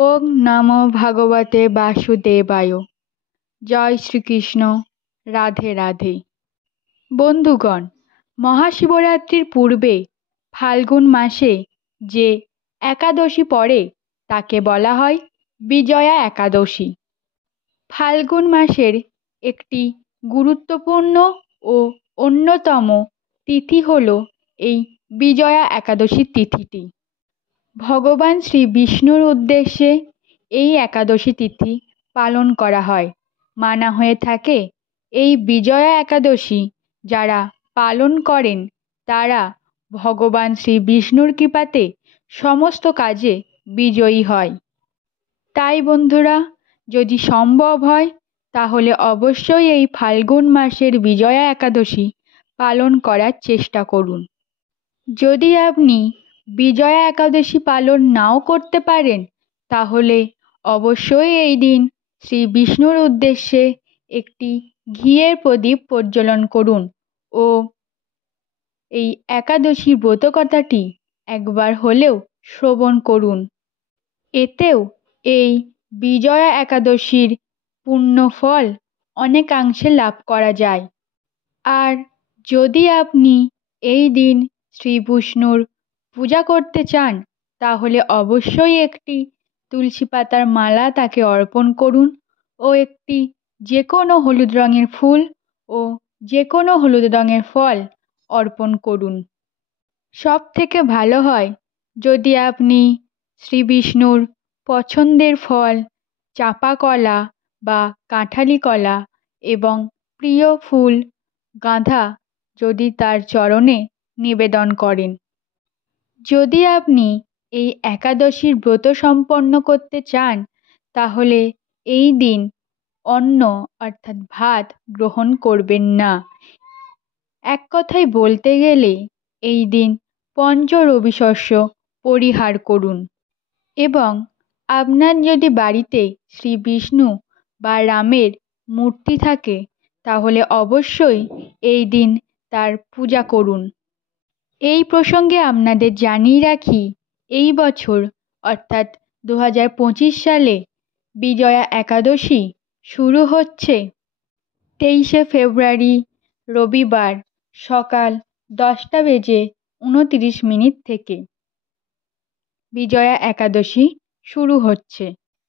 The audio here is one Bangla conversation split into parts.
ওং নমো ভগবতে বাসুদেবায়। জয় শ্রীকৃষ্ণ। রাধে রাধে। বন্ধুগণ, মহাশিবরাত্রির পূর্বে ফাল্গুন মাসে যে একাদশী পড়ে তাকে বলা হয় বিজয়া একাদশী। ফাল্গুন মাসের একটি গুরুত্বপূর্ণ ও অন্যতম তিথি হল এই বিজয়া একাদশী তিথিটি। ভগবান শ্রী বিষ্ণুর উদ্দেশ্যে এই একাদশী তিথি পালন করা হয়। মানা হয়ে থাকে এই বিজয়া একাদশী যারা পালন করেন তারা ভগবান শ্রী বিষ্ণুর কৃপাতে সমস্ত কাজে বিজয়ী হয়। তাই বন্ধুরা, যদি সম্ভব হয় তাহলে অবশ্যই এই ফাল্গুন মাসের বিজয়া একাদশী পালন করার চেষ্টা করুন। যদি আপনি বিজয়া একাদশী পালন নাও করতে পারেন তাহলে অবশ্যই এই দিন শ্রী বিষ্ণুর উদ্দেশ্যে একটি ঘিয়ের প্রদীপ প্রজ্বলন করুন ও এই একাদশীর ব্রতকথাটি একবার হলেও শ্রবণ করুন। এতেও এই বিজয়া একাদশীর পূর্ণ ফল অনেকাংশে লাভ করা যায়। আর যদি আপনি এই দিন শ্রী বিষ্ণুর পূজা করতে চান তাহলে অবশ্যই একটি তুলসী পাতার মালা তাকে অর্পণ করুন ও একটি যে কোনো হলুদ রঙের ফুল ও যে কোনো হলুদ রঙের ফল অর্পণ করুন। সব থেকে ভালো হয় যদি আপনি শ্রী বিষ্ণুর পছন্দের ফল চাঁপা কলা বা কাঁঠালি কলা এবং প্রিয় ফুল গাঁদা যদি তার চরণে নিবেদন করেন। যদি আপনি এই একাদশীর ব্রত সম্পন্ন করতে চান তাহলে এই দিন অন্ন অর্থাৎ ভাত গ্রহণ করবেন না। এক কথায় বলতে গেলে এই দিন পঞ্চ রবি শস্য পরিহার করুন। এবং আপনার যদি বাড়িতে শ্রী বিষ্ণু বা রামের মূর্তি থাকে তাহলে অবশ্যই এই দিন তার পূজা করুন। এই প্রসঙ্গে আপনাদের জানিয়ে রাখি, এই বছর অর্থাৎ 2025 সালে বিজয়া একাদশী শুরু হচ্ছে 23শে ফেব্রুয়ারি রবিবার সকাল 10:29 থেকে বিজয়া একাদশী শুরু হচ্ছে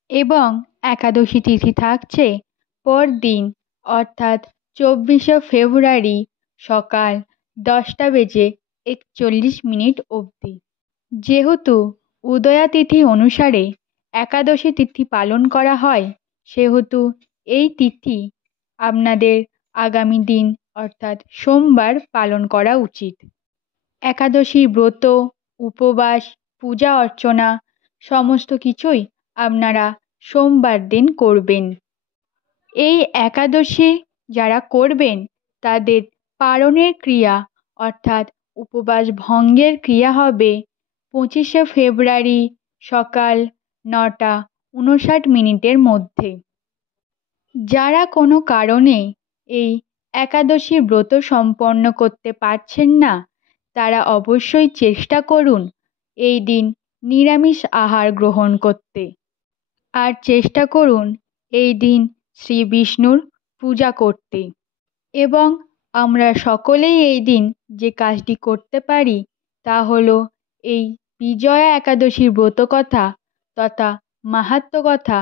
এবং একাদশী তিথি থাকছে পরদিন অর্থাৎ 24শে ফেব্রুয়ারি সকাল 10:41 অবধি। যেহেতু উদয়া তিথি অনুসারে একাদশী তিথি পালন করা হয় সেহেতু এই তিথি আপনাদের আগামী দিন অর্থাৎ সোমবার পালন করা উচিত। একাদশীর ব্রত, উপবাস, পূজা অর্চনা সমস্ত কিছুই আপনারা সোমবার দিন করবেন। এই একাদশী যারা করবেন তাদের পারণের ক্রিয়া অর্থাৎ উপবাস ভঙ্গের ক্রিয়া হবে 25শে ফেব্রুয়ারি সকাল 9:59 মধ্যে। যারা কোনো কারণে এই একাদশীর ব্রত সম্পন্ন করতে পারছেন না তারা অবশ্যই চেষ্টা করুন এই দিন নিরামিষ আহার গ্রহণ করতে। আর চেষ্টা করুন এই দিন শ্রী বিষ্ণুর পূজা করতে। এবং আমরা সকলেই এই দিন যে কাজটি করতে পারি তা হলো এই বিজয়া একাদশীর ব্রতকথা তথা মাহাত্ম্য কথা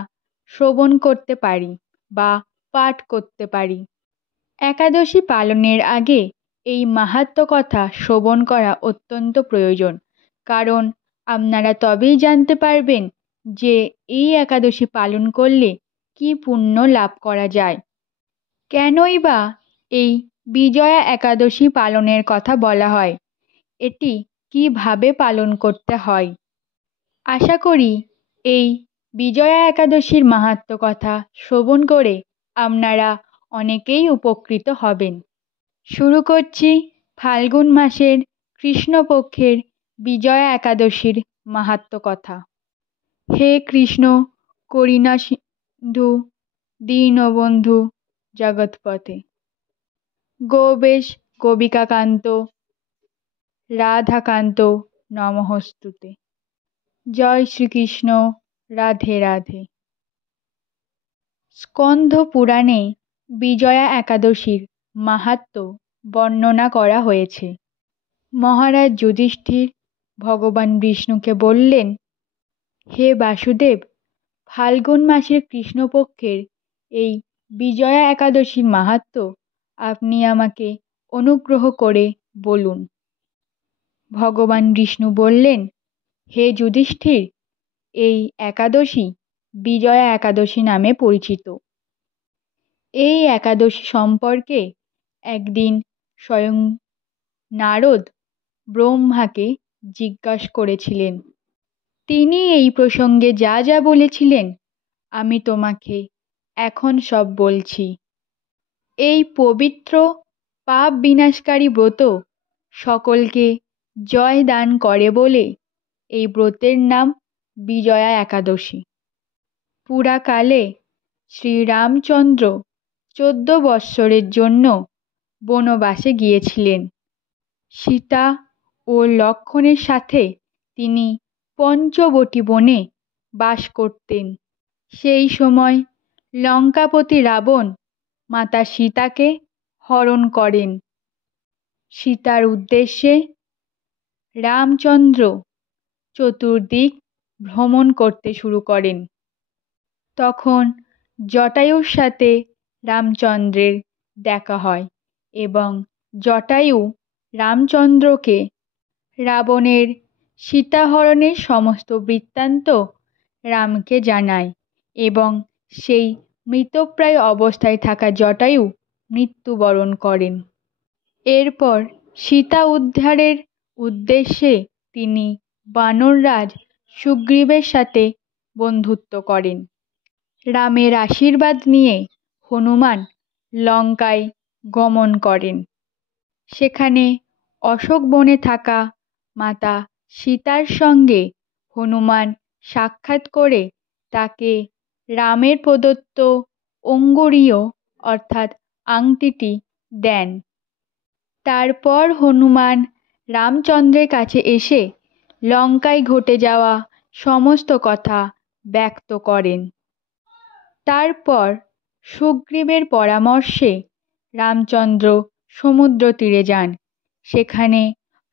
শ্রবণ করতে পারি বা পাঠ করতে পারি। একাদশী পালনের আগে এই মাহাত্ম্য কথা শ্রবণ করা অত্যন্ত প্রয়োজন, কারণ আপনারা তবেই জানতে পারবেন যে এই একাদশী পালন করলে কী পুণ্য লাভ করা যায়। কেনই বা এই বিজয়া একাদশী পালনের কথা বলা হয়, এটি কিভাবে পালন করতে হয়। আশা করি এই বিজয়া একাদশীর মাহাত্ম্য কথা শ্রবণ করে আপনারা অনেকেই উপকৃত হবেন। শুরু করছি ফাল্গুন মাসের কৃষ্ণপক্ষের বিজয়া একাদশীর মাহাত্ম্য কথা। হে কৃষ্ণ করুণা সিন্ধু দীনবন্ধু জগৎপতে, গোবেশ গোপিকাকান্ত রাধাকান্ত নমঃস্তুতে। জয় শ্রীকৃষ্ণ। রাধে রাধে। স্কন্দ পুরাণে বিজয়া একাদশীর মাহাত্ম্য বর্ণনা করা হয়েছে। মহারাজ যুধিষ্ঠির ভগবান বিষ্ণুকে বললেন, হে বাসুদেব, ফাল্গুন মাসের কৃষ্ণপক্ষের এই বিজয়া একাদশীর মাহাত্ম্য আপনি আমাকে অনুগ্রহ করে বলুন। ভগবান বিষ্ণু বললেন, হে যুধিষ্ঠির, এই একাদশী বিজয়া একাদশী নামে পরিচিত। এই একাদশী সম্পর্কে একদিন স্বয়ং নারদ ব্রহ্মাকে জিজ্ঞাসা করেছিলেন। তিনি এই প্রসঙ্গে যা যা বলেছিলেন আমি তোমাকে এখন সব বলছি। এই পবিত্র পাপ বিনাশকারী ব্রত সকলকে জয় দান করে বলে এই ব্রতের নাম বিজয়া একাদশী। পুরাকালে শ্রীরামচন্দ্র 14 বৎসরের জন্য বনবাসে গিয়েছিলেন। সীতা ও লক্ষ্মণের সাথে তিনি পঞ্চবটী বনে বাস করতেন। সেই সময় লঙ্কাপতি রাবণ মাতা সীতাকে হরণ করেন। সীতার উদ্দেশ্যে রামচন্দ্র চতুর্দিক ভ্রমণ করতে শুরু করেন। তখন জটায়ুর সাথে রামচন্দ্রের দেখা হয় এবং জটায়ু রামচন্দ্রকে রাবণের সীতাহরণের সমস্ত বৃত্তান্ত রামকে জানায় এবং সেই মৃতপ্রায় অবস্থায় থাকা জটায়ু মৃত্যুবরণ করেন। এরপর সীতা উদ্ধারের উদ্দেশ্যে তিনি বানররাজ সুগ্রীবের সাথে বন্ধুত্ব করেন। রামের আশীর্বাদ নিয়ে হনুমান লঙ্কায় গমন করেন। সেখানে অশোক বনে থাকা মাতা সীতার সঙ্গে হনুমান সাক্ষাৎ করে তাকে রামের প্রদত্ত অঙ্গুরীয় অর্থাৎ আংটিটি দেন। তারপর হনুমান রামচন্দ্রের কাছে এসে লঙ্কায় ঘটে যাওয়া সমস্ত কথা ব্যক্ত করেন। তারপর সুগ্রীবের পরামর্শে রামচন্দ্র সমুদ্র তীরে যান। সেখানে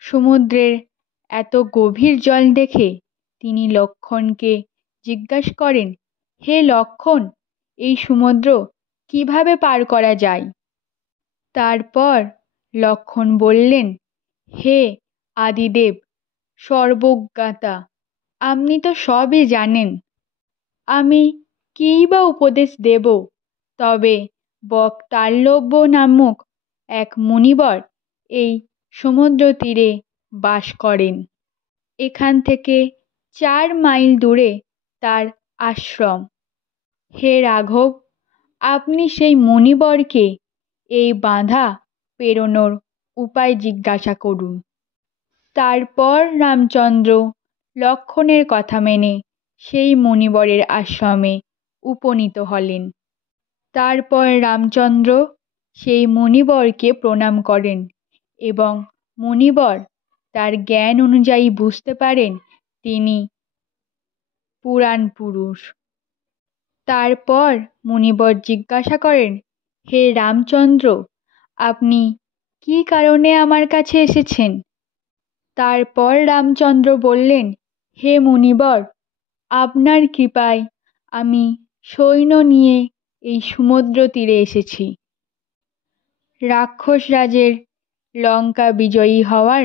সমুদ্রের এত গভীর জল দেখে তিনি লক্ষ্মণকে জিজ্ঞাসা করেন, হে লক্ষ্মণ, এই সমুদ্র কিভাবে পার করা যায়? তারপর লক্ষ্মণ বললেন, হে আদিদেব সর্বজ্ঞাতা, আপনি তো সবই জানেন, আমি কীই বা উপদেশ দেব? তবে বকতাল্লব্য নামক এক মুনিবর এই সমুদ্র তীরে বাস করেন। এখান থেকে 4 মাইল দূরে তার আশ্রম। হে রাঘব, আপনি সেই মুনিবরকে এই বাধা পেরোনোর উপায় জিজ্ঞাসা করুন। তারপর রামচন্দ্র লক্ষ্মণের কথা মেনে সেই মুনিবরের আশ্রমে উপনীত হলেন। তারপর রামচন্দ্র সেই মুনিবরকে প্রণাম করেন এবং মুনিবর তার জ্ঞান অনুযায়ী বুঝতে পারেন তিনি পুরাণ পুরুষ। তারপর মুনিবর জিজ্ঞাসা করেন, হে রামচন্দ্র, আপনি কী কারণে আমার কাছে এসেছেন? তারপর রামচন্দ্র বললেন, হে মুনিবর, আপনার কৃপায় আমি সৈন্য নিয়ে এই সমুদ্র তীরে এসেছি। রাক্ষসরাজের লঙ্কা বিজয়ী হওয়ার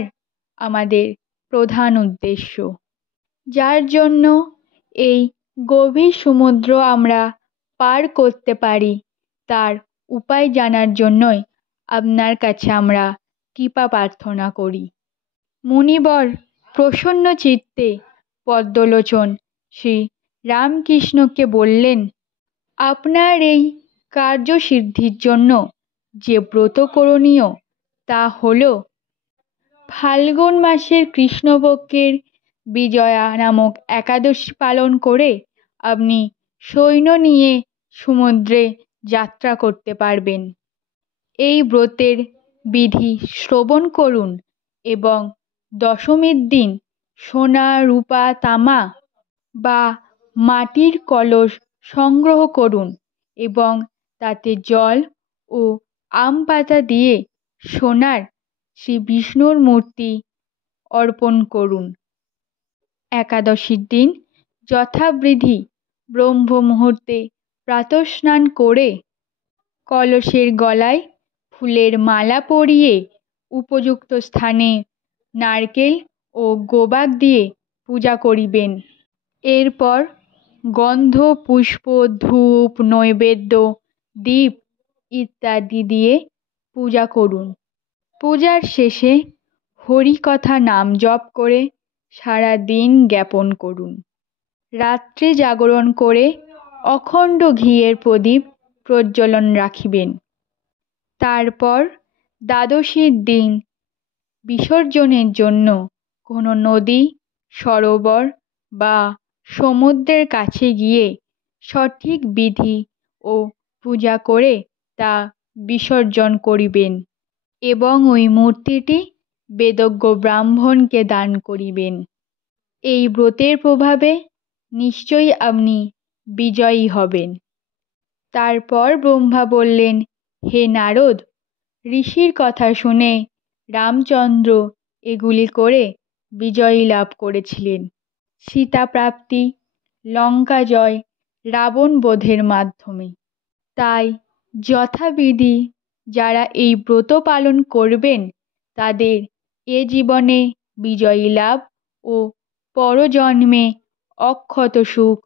আমাদের প্রধান উদ্দেশ্য, যার জন্য এই গভীর সমুদ্র আমরা পার করতে পারি তার উপায় জানার জন্যই আপনার কাছে আমরা কৃপা প্রার্থনা করি। মুনিবর প্রসন্ন চিত্তে পদ্মলোচন শ্রী রামকৃষ্ণকে বললেন, আপনার এই কার্যসিদ্ধির জন্য যে ব্রত করণীয় তা হল ফাল্গুন মাসের কৃষ্ণপক্ষের বিজয়া নামক একাদশী পালন করে আপনি সৈন্য নিয়ে সমুদ্রে যাত্রা করতে পারবেন। এই ব্রতের বিধি শ্রবণ করুন এবং দশমীর দিন সোনা, রূপা, তামা বা মাটির কলস সংগ্রহ করুন এবং তাতে জল ও আম পাতা দিয়ে সোনার শ্রী বিষ্ণুর মূর্তি অর্পণ করুন। একাদশীর দিন যথাবিধি ব্রহ্ম মুহূর্তে প্রাতঃস্নান করে কলসের গলায় ফুলের মালা পরিয়ে উপযুক্ত স্থানে নারকেল ও গোবাক দিয়ে পূজা করিবেন। এরপর গন্ধ, পুষ্প, ধূপ, নৈবেদ্য, দীপ ইত্যাদি দিয়ে পূজা করুন। পূজার শেষে হরিকথা নাম জপ করে সারা দিন জ্ঞাপন করুন। রাত্রে জাগরণ করে অখণ্ড ঘিয়ের প্রদীপ প্রজ্বলন রাখিবেন। তারপর দ্বাদশীর দিন বিসর্জনের জন্য কোনো নদী, সরোবর বা সমুদ্রের কাছে গিয়ে সঠিক বিধি ও পূজা করে তা বিসর্জন করিবেন এবং ওই মূর্তিটি বেদজ্ঞ ব্রাহ্মণকে দান করিবেন। এই ব্রতের প্রভাবে নিশ্চয়ই আপনি বিজয়ী হবেন। তারপর ব্রহ্মা বললেন, হে নারদ, ঋষির কথা শুনে রামচন্দ্র এগুলি করে বিজয়ী লাভ করেছিলেন। সীতা প্রাপ্তি, লঙ্কা জয়, রাবণ বধের মাধ্যমে। তাই যথাবিধি যারা এই ব্রত পালন করবেন তাদের এ জীবনে বিজয়ী লাভ ও পরজন্মে অক্ষত সুখ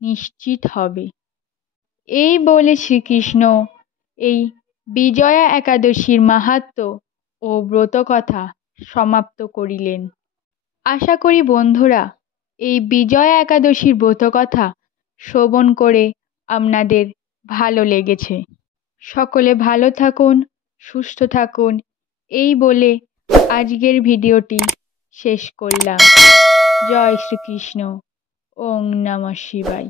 নিশ্চিত হবে। এই বলে শ্রীকৃষ্ণ এই বিজয়া একাদশীর মাহাত্ম্য ও ব্রতকথা সমাপ্ত করিলেন। আশা করি বন্ধুরা এই বিজয়া একাদশীর ব্রতকথা শ্রবণ করে আপনাদের ভালো লেগেছে। সকলে ভালো থাকুন, সুস্থ থাকুন, এই বলে আজকের ভিডিওটি শেষ করলাম। জয় শ্রীকৃষ্ণ। ওং নমঃ শিবায়।